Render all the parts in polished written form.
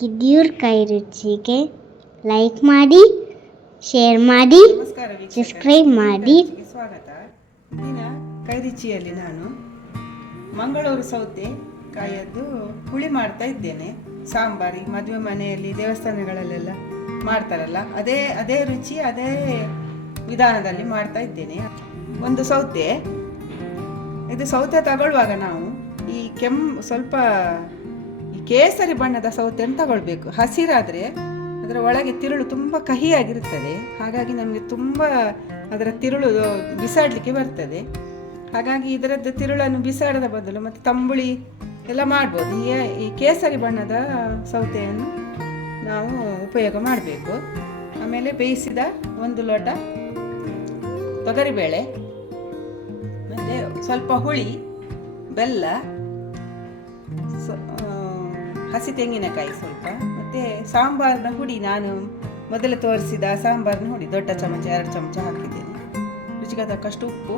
ಕಿದಿಯೂರ್ ಕೈ ರುಚಿಗೆ ಲೈಕ್ ಮಾಡಿ, ಶೇರ್ ಮಾಡಿ, ನಮಸ್ಕಾರ ವೀಕ್ಷಕರೇ, ಸಬ್ಸ್ಕ್ರೈಬ್ ಮಾಡಿ. ರುಚಿಗೆ ಸ್ವಾಗತ. ಇಂದಿನ ಕೈ ರುಚಿಯಲ್ಲಿ ನಾನು ಮಂಗಳೂರು ಸೌತೆ ಕಾಯದ್ದು ಹುಳಿ ಮಾಡ್ತಾ ಇದ್ದೇನೆ. ಸಾಂಬಾರಿ ಮದುವೆ ಮನೆಯಲ್ಲಿ ದೇವಸ್ಥಾನಗಳಲ್ಲೆಲ್ಲ ಮಾಡ್ತಾರಲ್ಲ, ಅದೇ ರುಚಿ, ಅದೇ ವಿಧಾನದಲ್ಲಿ ಮಾಡ್ತಾ ಇದ್ದೇನೆ. ಒಂದು ಸೌತೆ, ಇದು ಸೌತೆ ತಗೊಳ್ಳುವಾಗ ನಾವು ಈ ಸ್ವಲ್ಪ ಈ ಕೇಸರಿ ಬಣ್ಣದ ಸೌತೆಯನ್ನು ತಗೊಳ್ಬೇಕು. ಹಸಿರಾದರೆ ಅದರ ಒಳಗೆ ತಿರುಳು ತುಂಬ ಕಹಿಯಾಗಿರುತ್ತದೆ. ಹಾಗಾಗಿ ನಮಗೆ ತುಂಬ ಅದರ ತಿರುಳು ಬಿಸಾಡಲಿಕ್ಕೆ ಬರ್ತದೆ. ಹಾಗಾಗಿ ಇದರದ್ದು ತಿರುಳನ್ನು ಬಿಸಾಡದ ಬದಲು ಮತ್ತು ತಂಬುಳಿ ಎಲ್ಲ ಮಾಡ್ಬೋದು. ಈ ಕೇಸರಿ ಬಣ್ಣದ ಸೌತೆಯನ್ನು ನಾವು ಉಪಯೋಗ ಮಾಡಬೇಕು. ಆಮೇಲೆ ಬೇಯಿಸಿದ 1 ಲೋಟ ತೊಗರಿಬೇಳೆ, ಮತ್ತು ಸ್ವಲ್ಪ ಹುಳಿ, ಬೆಲ್ಲ, ಹಸಿ ತೆಂಗಿನಕಾಯಿ ಸ್ವಲ್ಪ, ಮತ್ತು ಸಾಂಬಾರಿನ ಹುಡಿ. ನಾನು ಮೊದಲು ತೋರಿಸಿದ ಸಾಂಬಾರಿನ ಹುಡಿ ದೊಡ್ಡ ಚಮಚ 2 ಚಮಚ ಹಾಕಿದ್ದೇನೆ. ರುಚಿಗೆ ತಕ್ಕಷ್ಟು ಉಪ್ಪು,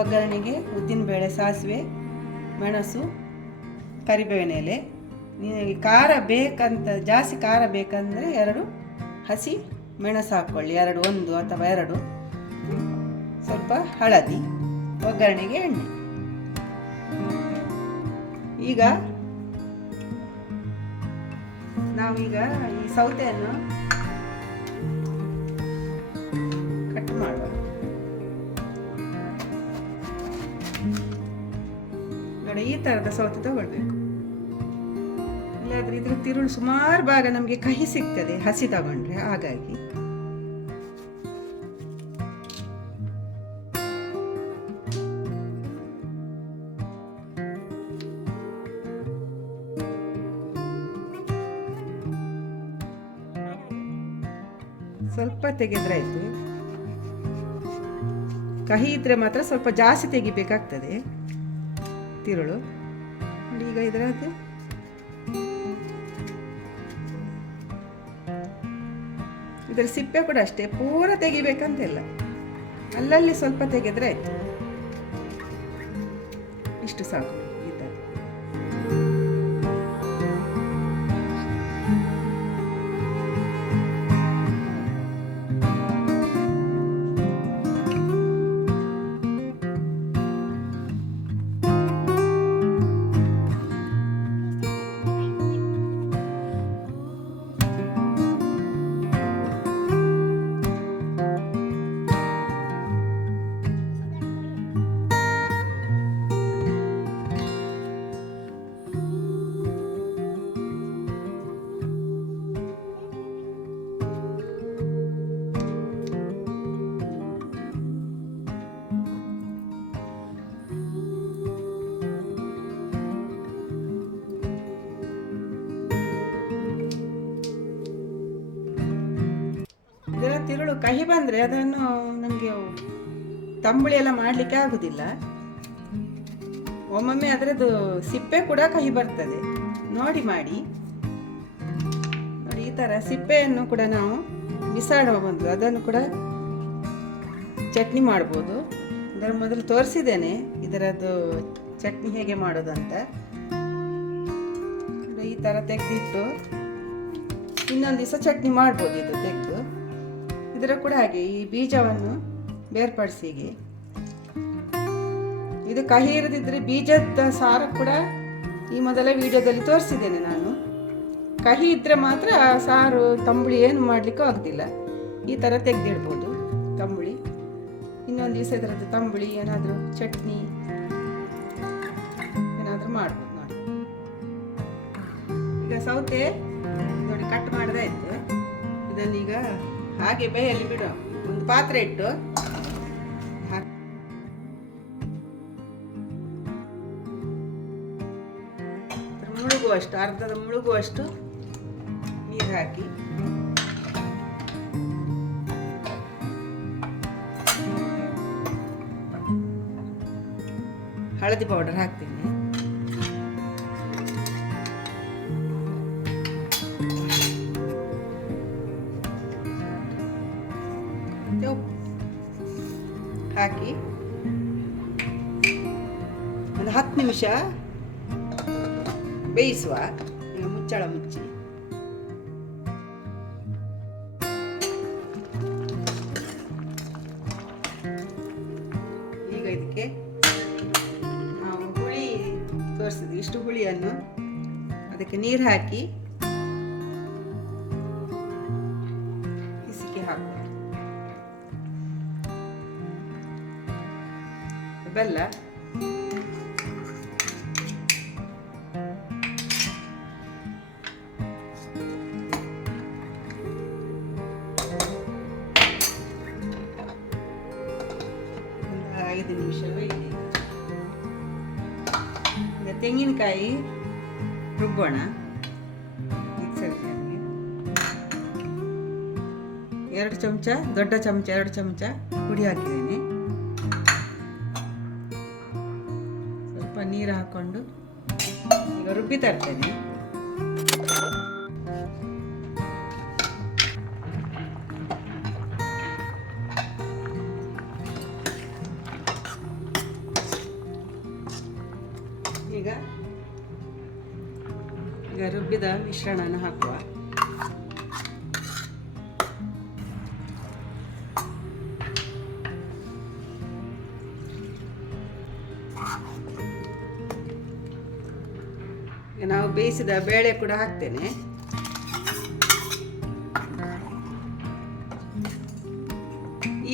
ಒಗ್ಗರಣೆಗೆ ಉದ್ದಿನಬೇಳೆ, ಸಾಸಿವೆ, ಮೆಣಸು, ಕರಿಬೇವಿನ ಎಲೆ. ನಿನಗೆ ಖಾರ ಬೇಕಂತ, ಜಾಸ್ತಿ ಖಾರ ಬೇಕಂದರೆ 2 ಹಸಿ ಮೆಣಸು ಹಾಕ್ಕೊಳ್ಳಿ, 1 ಅಥವಾ 2. ಸ್ವಲ್ಪ ಹಳದಿ, ಒಗ್ಗರಣೆಗೆ ಎಣ್ಣೆ. ಈಗ ನಾವೀಗ ಈ ಸೌತೆಯನ್ನು ಕಟ್ ಮಾಡುವ. ನೋಡಿ, ಈ ಥರದ ಸೌತೆ ತಗೊಳ್ಬೇಕು. ಇಲ್ಲಾದ್ರೆ ಇದ್ರ ತಿರುಳು ಸುಮಾರು ಭಾಗ ನಮಗೆ ಕಹಿ ಸಿಗ್ತದೆ ಹಸಿ ತಗೊಂಡ್ರೆ. ಹಾಗಾಗಿ ಸ್ವಲ್ಪ ತೆಗೆದ್ರಾಯ್ತು. ಕಹಿ ಇದ್ರೆ ಮಾತ್ರ ಸ್ವಲ್ಪ ಜಾಸ್ತಿ ತೆಗಿಬೇಕಾಗ್ತದೆ ತಿರುಳು. ಈಗ ಇದರಾಗೆ ಇದರ ಸಿಪ್ಪೆ ಕೂಡ ಅಷ್ಟೇ ಪೂರ ತೆಗಿಬೇಕಂತಿಲ್ಲ, ಅಲ್ಲಲ್ಲಿ ಸ್ವಲ್ಪ ತೆಗೆದ್ರೆ ಆಯ್ತು. ಇಷ್ಟು ಸಾಕು. ಈ ಥರ ಇದರ ತಿರುಳು ಕಹಿ ಬಂದರೆ ಅದನ್ನು ನಮಗೆ ತಂಬುಳಿ ಎಲ್ಲ ಮಾಡಲಿಕ್ಕೆ ಆಗುದಿಲ್ಲ. ಒಮ್ಮೊಮ್ಮೆ ಅದರದ್ದು ಸಿಪ್ಪೆ ಕೂಡ ಕಹಿ ಬರ್ತದೆ, ನೋಡಿ ಮಾಡಿ. ನೋಡಿ, ಈ ಥರ ಸಿಪ್ಪೆಯನ್ನು ಕೂಡ ನಾವು ಬಿಸಾಡುವ ಬದಲು ಅದನ್ನು ಕೂಡ ಚಟ್ನಿ ಮಾಡ್ಬೋದು. ಇದರ ಮೊದಲು ತೋರಿಸಿದ್ದೇನೆ ಇದರದ್ದು ಚಟ್ನಿ ಹೇಗೆ ಮಾಡೋದಂತ. ಈ ಥರ ತೆಗೆದಿಟ್ಟು ಇನ್ನೊಂದು ದಿವಸ ಚಟ್ನಿ ಮಾಡ್ಬೋದು. ಇದು ತೆಗೆದು ಇದರ ಕೂಡ ಹಾಗೆ ಈ ಬೀಜವನ್ನು ಬೇರ್ಪಡಿಸಿಗೆ. ಇದು ಕಹಿ ಇರದಿದ್ದರೆ ಬೀಜದ ಸಾರ ಕೂಡ ಈ ಮೊದಲ ವಿಡಿಯೋದಲ್ಲಿ ತೋರಿಸಿದ್ದೇನೆ ನಾನು. ಕಹಿ ಇದ್ದರೆ ಮಾತ್ರ ಸಾರು ತಂಬುಳಿ ಏನು ಮಾಡಲಿಕ್ಕೂ ಆಗೋದಿಲ್ಲ. ಈ ಥರ ತೆಗೆದಿಡ್ಬೋದು ತಂಬುಳಿ. ಇನ್ನೊಂದು ದಿವಸ ಇದರದ್ದು ತಂಬುಳಿ ಏನಾದರೂ ಚಟ್ನಿ ಏನಾದರೂ ಮಾಡ್ಬೋದು. ನೋಡಿ, ಈಗ ಸೌತೆ ನೋಡಿ ಕಟ್ ಮಾಡೋದಾಯ್ತು. ಇದನ್ನೀಗ ಹಾಗೆ ಬೇಯಲ್ಲಿ ಬಿಡು. ಒಂದು ಪಾತ್ರೆ ಇಟ್ಟು ಮುಳುಗುವಷ್ಟು, ಅರ್ಧದ ಮುಳುಗುವಷ್ಟು ನೀರು ಹಾಕಿ ಹಳದಿ ಪೌಡರ್ ಹಾಕ್ತೀನಿ. ಹಾಕಿ ಒಂದು 10 ನಿಮಿಷ ಬೇಯಿಸುವ. ಈಗ ಮುಚ್ಚಳ ಮುಚ್ಚಿ ಹುಳಿಯನ್ನು ಅದಕ್ಕೆ ನೀರು ಹಾಕಿ ಹಿಸಿಕೆ ಹಾಕುವ. ಬೆಲ್ಲ, ಒಂದು 5 ನಿಮಿಷ ಒಯ್ಯಿರಿ. ಈಗ ತೆಂಗಿನಕಾಯಿ ರುಬ್ಬೋಣ. ಮಿಕ್ಸರ್ ಜಾರ್ಗೆ 2 ಚಮಚ, ದೊಡ್ಡ ಚಮಚ 2 ಚಮಚ ಪುಡಿ ಹಾಕಿದ್ದೀನಿ. ಸ್ವಲ್ಪ ನೀರು ಹಾಕ್ಕೊಂಡು ಈಗ ರುಬ್ಬಿ ತರ್ತೇನೆ. ಈಗ ರುಬ್ಬಿದ ಮಿಶ್ರಣನ ಹಾಕುವ. ಈಗ ನಾವು ಬೇಯಿಸಿದ ಬೇಳೆ ಕೂಡ ಹಾಕ್ತೇನೆ.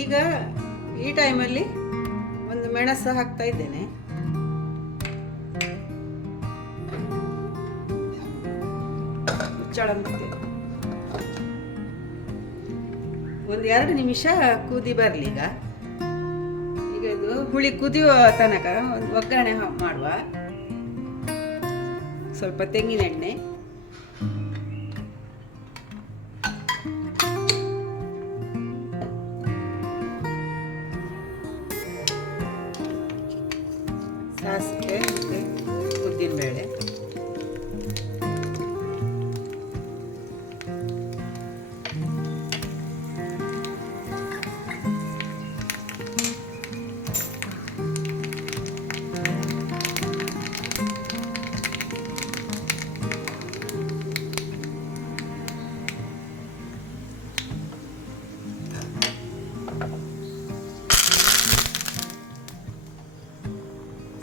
ಈಗ ಈ ಟೈಮಲ್ಲಿ ಒಂದು ಮೆಣಸು ಹಾಕ್ತಾ ಇದ್ದೇನೆ. ಒಂದು 2 ನಿಮಿಷ ಕುದಿ ಬರಲಿ. ಈಗ ಇದು ಹುಳಿ ಕುದಿಯುವ ತನಕ ಒಂದು ಒಗ್ಗರಣೆ ಮಾಡುವ. ಸ್ವಲ್ಪ ತೆಂಗಿನ ಎಣ್ಣೆ, ಸಾಸಿವೆ ಮತ್ತು ಉದ್ದಿನಬೇಳೆ,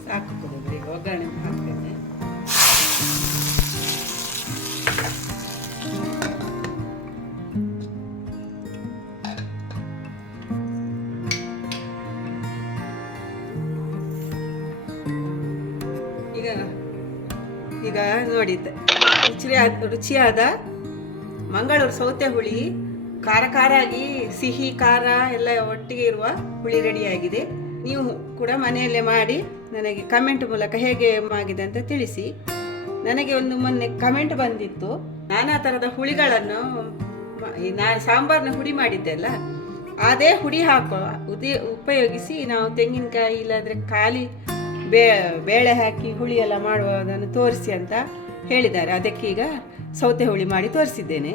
ಸಾಕು. ಈಗ ಒಗ್ಗರಣೆ ಹಾಕ್ತೇನೆ. ಈಗ ನೋಡಿ, ರುಚಿಯಾದ ಮಂಗಳೂರು ಸೌತೆ ಹುಳಿ, ಖಾರ ಖಾರಾಗಿ ಸಿಹಿ ಖಾರ ಎಲ್ಲ ಒಟ್ಟಿಗೆ ಇರುವ ಹುಳಿ ರೆಡಿಯಾಗಿದೆ. ನೀವು ಕೂಡ ಮನೆಯಲ್ಲೇ ಮಾಡಿ ನನಗೆ ಕಮೆಂಟ್ ಮೂಲಕ ಹೇಗೆ ಆಗಿದೆ ಅಂತ ತಿಳಿಸಿ. ನನಗೆ ಒಂದು ಮೊನ್ನೆ ಕಮೆಂಟ್ ಬಂದಿತ್ತು, ನಾನಾ ಥರದ ಹುಳಿಗಳನ್ನು ನಾನು ಸಾಂಬಾರನ್ನ ಹುಡಿ ಮಾಡಿದ್ದೆ ಅಲ್ಲ, ಅದೇ ಹುಡಿ ಉಪಯೋಗಿಸಿ ನಾವು ತೆಂಗಿನಕಾಯಿ ಇಲ್ಲಾಂದರೆ ಖಾಲಿ ಬೇಳೆ ಹಾಕಿ ಹುಳಿ ಎಲ್ಲ ಮಾಡುವುದನ್ನು ತೋರಿಸಿ ಅಂತ ಹೇಳಿದ್ದಾರೆ. ಅದಕ್ಕೆ ಈಗ ಸೌತೆ ಹುಳಿ ಮಾಡಿ ತೋರಿಸಿದ್ದೇನೆ.